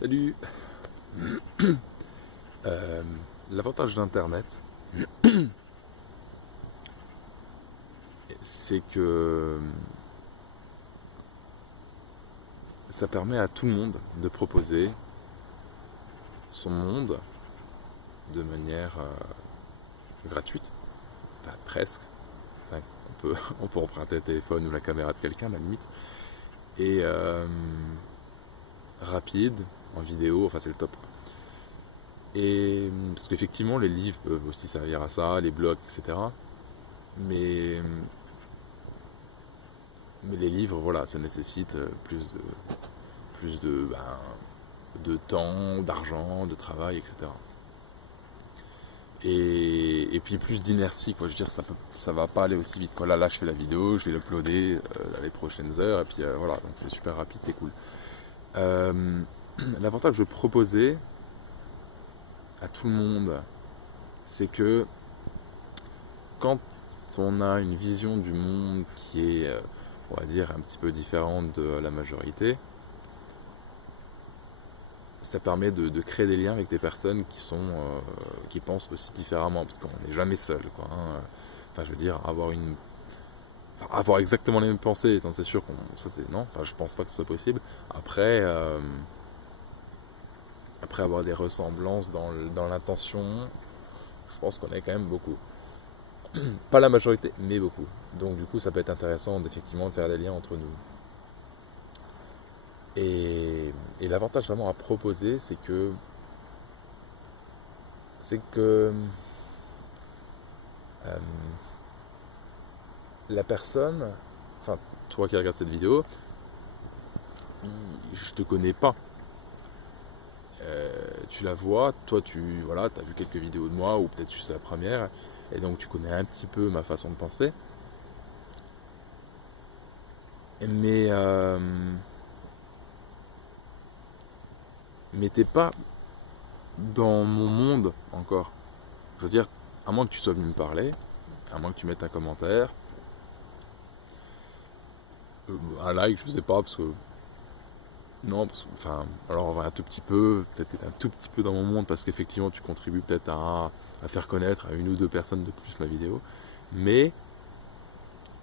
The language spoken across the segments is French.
Salut. Euh, L'avantage d'Internet, c'est que ça permet à tout le monde de proposer son monde de manière gratuite, enfin, presque. Enfin, on peut emprunter le téléphone ou la caméra de quelqu'un à la limite, et rapide, en vidéo, enfin c'est le top. Et parce qu'effectivement, les livres peuvent aussi servir à ça, les blogs, etc. Mais, mais les livres, voilà, ça nécessite plus de temps, d'argent, de travail, etc. Et puis plus d'inertie, quoi. Je veux dire, ça va pas aller aussi vite, quoi. Là, je fais la vidéo, je vais l'uploader dans les prochaines heures, et puis voilà, donc c'est super rapide, c'est cool. Euh, L'avantage de proposer à tout le monde, c'est que quand on a une vision du monde qui est, on va dire, un petit peu différente de la majorité, ça permet de créer des liens avec des personnes qui pensent aussi différemment, parce qu'on n'est jamais seul, quoi, hein. Enfin, je veux dire, avoir exactement les mêmes pensées, c'est sûr ça c'est non. Enfin, je pense pas que ce soit possible. Après avoir des ressemblances dans l'intention, je pense qu'on est quand même beaucoup. Pas la majorité, mais beaucoup. Donc du coup, ça peut être intéressant d'effectivement de faire des liens entre nous. Et l'avantage vraiment à proposer, c'est que euh, la personne, enfin toi qui regardes cette vidéo, je te connais pas. Tu la vois, toi voilà, as vu quelques vidéos de moi, ou peut-être c'est la première, et donc tu connais un petit peu ma façon de penser. Mais, mais t'es pas dans mon monde encore. Je veux dire, à moins que tu sois venu me parler, à moins que tu mettes un commentaire, un like, je sais pas, parce que non, enfin, alors on va un tout petit peu, peut-être que t'es un tout petit peu dans mon monde parce qu'effectivement tu contribues peut-être à faire connaître à une ou deux personnes de plus ma vidéo, mais,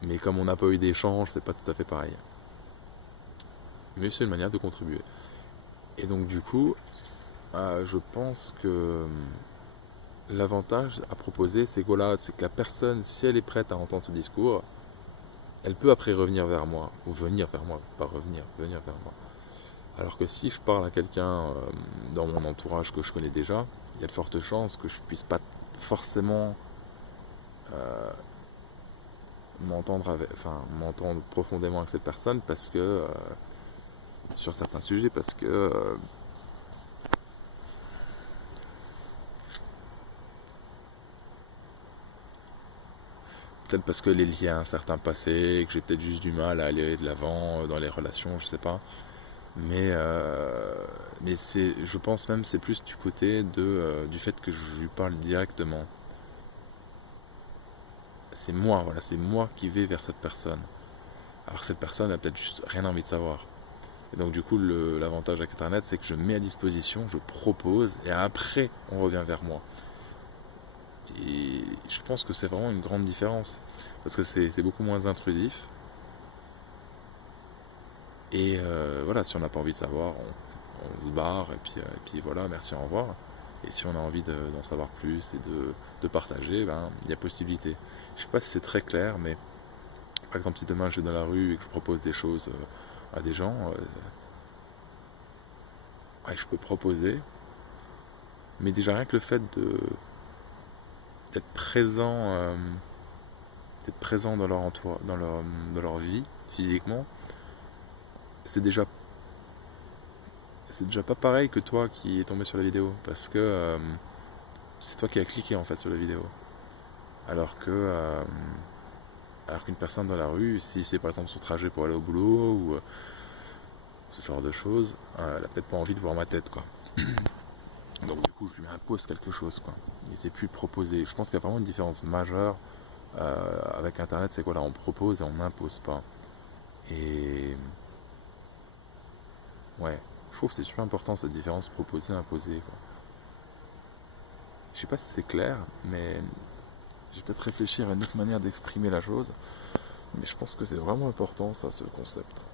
mais comme on n'a pas eu d'échange, c'est pas tout à fait pareil. Mais c'est une manière de contribuer. Et donc du coup, je pense que l'avantage à proposer, c'est que, voilà, c'est que la personne, si elle est prête à entendre ce discours, elle peut après revenir vers moi, ou venir vers moi, pas revenir, venir vers moi. Alors que si je parle à quelqu'un dans mon entourage que je connais déjà, il y a de fortes chances que je puisse pas forcément euh, m'entendre profondément avec cette personne parce que sur certains sujets, parce que peut-être parce que les liens à un certain passé, que j'ai peut-être juste du mal à aller de l'avant dans les relations, je sais pas. Mais je pense même c'est plus du côté du fait que je lui parle directement. C'est moi, voilà, c'est moi qui vais vers cette personne. Alors que cette personne a peut-être juste rien envie de savoir. Et donc du coup, l'avantage avec Internet, c'est que je mets à disposition, je propose, et après, on revient vers moi. Et je pense que c'est vraiment une grande différence. Parce que c'est beaucoup moins intrusif. Et voilà, si on n'a pas envie de savoir, on se barre, et puis voilà, merci, au revoir. Et si on a envie d'en savoir plus et de partager, ben, il y a possibilité. Je sais pas si c'est très clair, mais par exemple, si demain je vais dans la rue et que je propose des choses à des gens, ouais, je peux proposer. Mais déjà rien que le fait d'être présent, d'être présent dans leur dans leur vie physiquement, c'est déjà c'est déjà pas pareil que toi qui es tombé sur la vidéo, parce que c'est toi qui as cliqué en fait sur la vidéo. Alors que alors qu'une personne dans la rue, si c'est par exemple son trajet pour aller au boulot ou ce genre de choses, elle a peut-être pas envie de voir ma tête, quoi. Donc du coup, je lui impose quelque chose, quoi. Et c'est plus proposer. Je pense qu'il y a vraiment une différence majeure avec Internet, c'est quoi là, on propose et on n'impose pas. Et ouais. Je trouve que c'est super important cette différence proposer, imposer, quoi. Je sais pas si c'est clair, mais je vais peut-être réfléchir à une autre manière d'exprimer la chose. Mais je pense que c'est vraiment important ça, ce concept.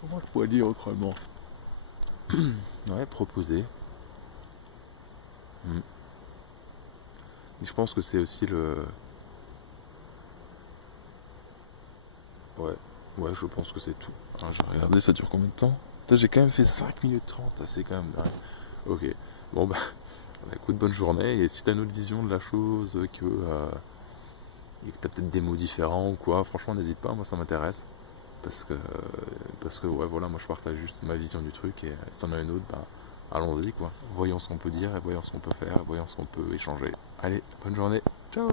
Comment je pourrais dire autrement? Ouais, proposer. Mm. Et je pense que c'est aussi le... Ouais, ouais, je pense que c'est tout. Alors, je vais regarder, ça dure combien de temps? Putain, j'ai quand même fait 5 minutes 30, c'est quand même dingue. Ok, bon bah, bah, écoute, bonne journée, et si t'as une autre vision de la chose, et que t'as peut-être des mots différents ou quoi, franchement n'hésite pas, moi ça m'intéresse. Parce que ouais, voilà, moi je partage juste ma vision du truc, et si t'en as une autre, bah allons-y quoi. Voyons ce qu'on peut dire, et voyons ce qu'on peut faire, et voyons ce qu'on peut échanger. Allez, bonne journée, ciao!